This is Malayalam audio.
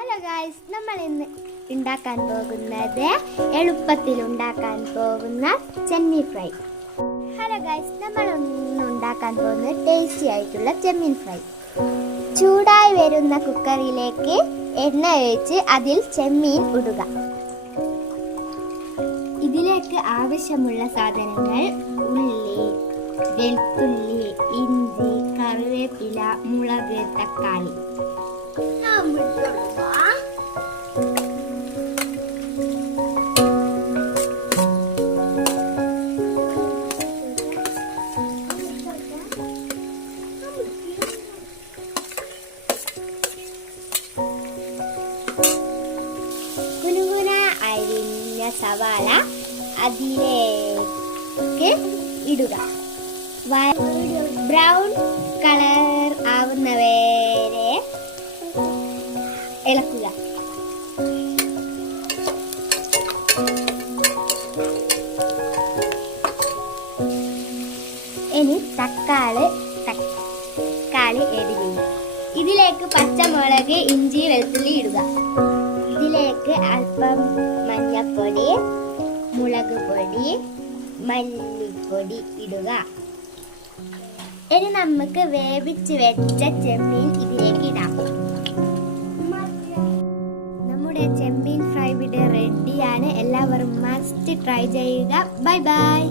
ഹലോ ഗായ്സ് നമ്മൾ ഇന്ന് ഉണ്ടാക്കാൻ പോകുന്നത് എളുപ്പത്തിൽ ഉണ്ടാക്കാൻ പോകുന്ന ചെമ്മീൻ ഫ്രൈ ഹലോ ഗായ്സ് നമ്മൾ ഇന്ന് ഉണ്ടാക്കാൻ പോകുന്നത് ടേസ്റ്റി ആയിട്ടുള്ള ചെമ്മീൻ ഫ്രൈ ചൂടായി വരുന്ന കുക്കറിലേക്ക് എണ്ണ ഒഴിച്ച് അതിൽ ചെമ്മീൻ ഇടുക. ഇതിലേക്ക് ആവശ്യമുള്ള സാധനങ്ങൾ ഉള്ളി വെളുത്തുള്ളി ഇഞ്ചി കറിവേപ്പില മുളക് തക്കാളി. സവാള അതിലേക്ക് ഇടുക. ബ്രൗൺ കളർ ആവുന്നവരെ ഇളക്കുക. ഇനി തക്കാളി തക്കാളി എരിഞ്ഞു ഇതിലേക്ക് പച്ചമുളക് ഇഞ്ചി വെളുത്തുള്ളി ഇടുക. ഇതിലേക്ക് അല്പം മഞ്ഞപ്പൊടി മുളക് പൊടി മല്ലിപ്പൊടി ഇടുക ഇനി നമുക്ക് വേവിച്ച് വെച്ച ചെമ്മീൻ ഇതിലേക്ക് ഇടാം നമ്മുടെ ചെമ്മീൻ ഫ്രൈ ഇവിടെ റെഡിയാണ് എല്ലാവരും മസ്റ്റ് ട്രൈ ചെയ്യുക ബൈ ബൈ